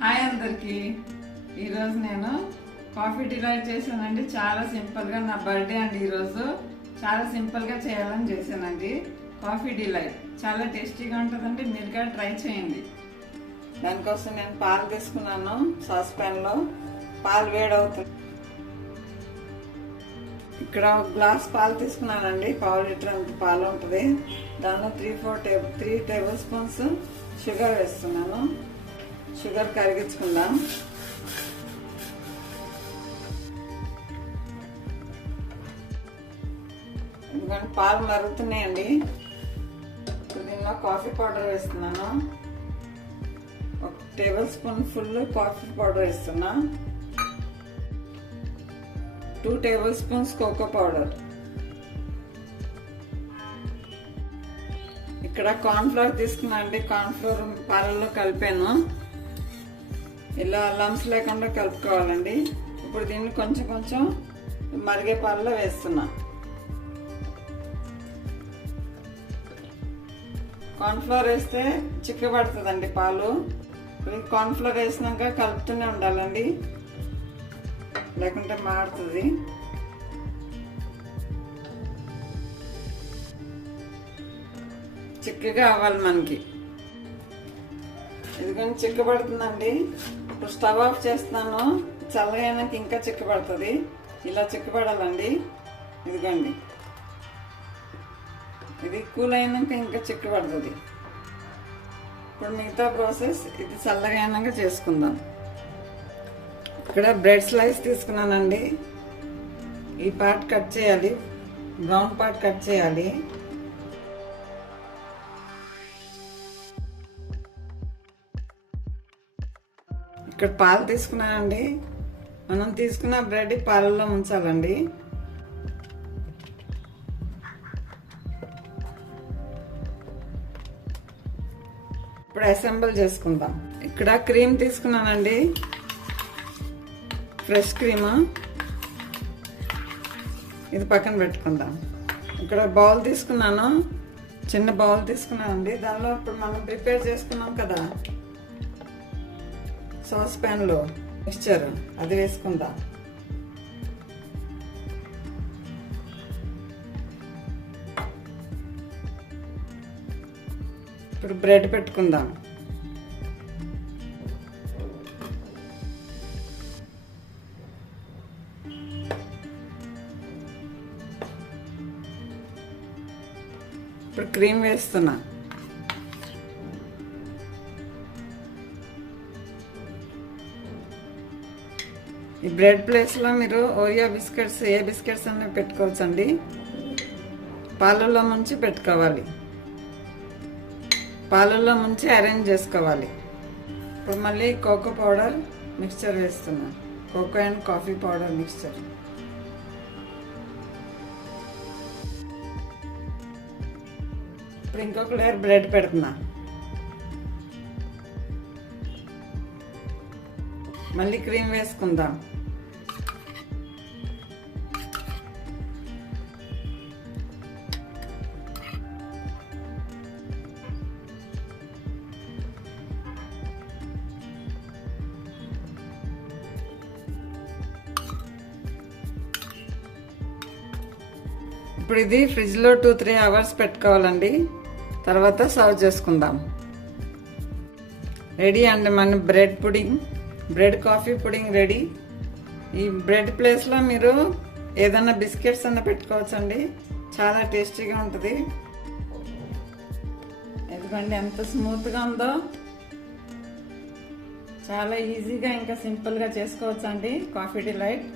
Hi అందరికి. ఈరోజు నేను కాఫీ డిలైట్ చేశానండి. చాలా సింపుల్గా, నా బర్త్డే అండి ఈరోజు. చాలా సింపుల్గా చేయాలని చేశానండి కాఫీ డిలైట్. చాలా టేస్టీగా ఉంటుందండి, మీరు కూడా ట్రై చేయండి. దానికోసం నేను పాలు తీసుకున్నాను. సాస్ ప్యాన్లో పాలు వేడవుతుంది. ఇక్కడ ఒక గ్లాస్ పాలు తీసుకున్నానండి. పావు లీటర్ అంత పాలు ఉంటుంది. దానిలో 3 టేబుల్ స్పూన్స్ షుగర్ వేస్తున్నాను. షుగర్ కరిగించుకుందాం. ఎందుకంటే పాలు మరుగుతున్నాయండి. దీనిలో కాఫీ పౌడర్ వేస్తున్నాను. 1 table spoon full coffee powder వేస్తున్నా. 2 టేబుల్ స్పూన్స్ కోకో పౌడర్. ఇక్కడ కార్న్ఫ్లవర్ తీసుకున్నా అండి. కార్న్ఫ్లవర్ పాలల్లో కలిపాను. ఇలా లంప్స్ లేకుండా కలుపుకోవాలండి. ఇప్పుడు దీన్ని కొంచెం కొంచెం మరిగే పాలలో వేస్తున్నా. కార్న్ఫ్లవర్ వేస్తే చిక్కబడుతుందండి పాలు. కార్న్ఫ్లవర్ వేసినాక కలుపుతూనే ఉండాలండి, లేకుంటే మాడుతుంది. చిక్కగా అవ్వాలి మనకి. ఎందుకంటే చిక్కబడుతుందండి. ఇప్పుడు స్టవ్ ఆఫ్ చేస్తున్నాను. చల్లగైనాక ఇంకా చిక్కబడుతుంది. ఇలా చిక్కబడాలండి. ఇదిగోండి, ఇది కూల్ అయినాక ఇంకా చిక్కబడుతుంది. ఇప్పుడు మిగతా ప్రాసెస్ ఇది చల్లగా అయినాక చేసుకుందాం. ఇక్కడ బ్రెడ్ స్లైస్ తీసుకున్నానండి. ఈ పార్ట్ కట్ చేయాలి, బ్రౌన్ పార్ట్ కట్ చేయాలి. ఇక్కడ పాలు తీసుకున్నానండి. మనం తీసుకున్న బ్రెడ్ పాలల్లో ఉంచాలండి. ఇప్పుడు అసెంబుల్ చేసుకుందాం. ఇక్కడ క్రీమ్ తీసుకున్నానండి, ఫ్రెష్ క్రీమ్. ఇది పక్కన పెట్టుకుందాం. ఇక్కడ బౌల్ తీసుకున్నాను, చిన్న బౌల్ తీసుకున్నానండి. దానిలో ఇప్పుడు మనం ప్రిపేర్ చేసుకున్నాం కదా సాస్ ప్యాన్లో మిక్స్చర్, అది వేసుకుందాం. ఇప్పుడు బ్రెడ్ పెట్టుకుందాం. ఇప్పుడు క్రీమ్ వేస్తున్నా. ఈ బ్రెడ్ ప్లేస్లో మీరు ఓరియో బిస్కెట్స్, ఏ బిస్కెట్స్ అన్నీ పెట్టుకోవచ్చండి. పాలల్లో ముంచి పెట్టుకోవాలి. పాలల్లో ముంచి అరేంజ్ చేసుకోవాలి. ఇప్పుడు మళ్ళీ కోకో పౌడర్ మిక్స్చర్ వేస్తున్నా. Cocoa and coffee powder mixture. ఇప్పుడు ఇంకొక లేయర్ బ్రెడ్ పెడుతున్నా. మళ్ళీ క్రీమ్ వేసుకుందాం. ఇప్పుడు ఇది ఫ్రిడ్జ్లో 2-3 అవర్స్ పెట్టుకోవాలండి. తర్వాత సర్వ్ చేసుకుందాం. రెడీ అండి మన bread pudding, bread coffee pudding ready. ఈ బ్రెడ్ ప్లేస్లో మీరు ఏదైనా బిస్కెట్స్ అన్న పెట్టుకోవచ్చండి. చాలా టేస్టీగా ఉంటుంది. ఎందుకంటే ఎంత స్మూత్గా ఉందో. చాలా ఈజీగా ఇంకా సింపుల్గా చేసుకోవచ్చండి coffee delight.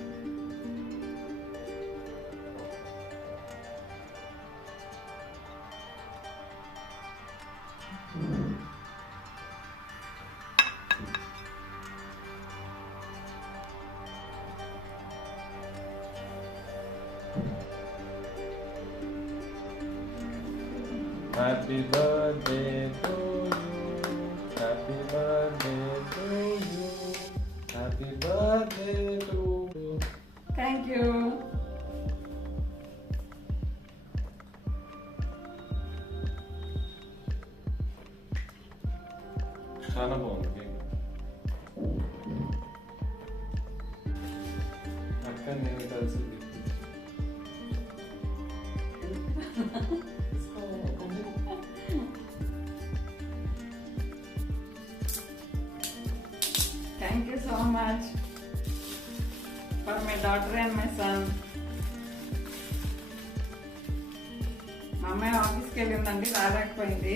Happy birthday to you. Happy birthday to you. Happy birthday to you. Thank you. చాలా బాగుంది cake. Thank you so much for my daughter and my son. మా అమ్మాయి ఆఫీస్కి వెళ్ళిందండి, రాలేకపోయింది.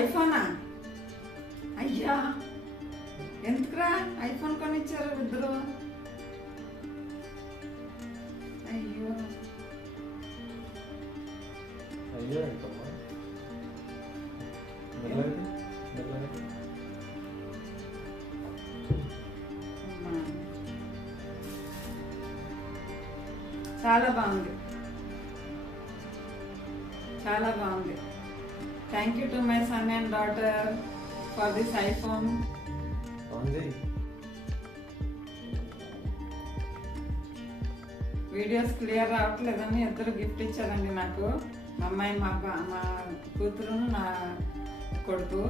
ఐఫోనా? అయ్యా ఎందుకురా ఐఫోన్ కొనిచ్చారు ఇద్దరు? అయ్యో అయ్యో ఏంటమ్మా, మెల్లగా మెల్లగా. అమ్మా. చాలా బాగుంది, చాలా బాగుంది. Thank you to my son and daughter for this iPhone. Videos clear రావట్లేదని ఇద్దరు గిఫ్ట్ ఇచ్చారండి నాకు. మా అమ్మాయి, మా కూతురు, నా కొడుకు.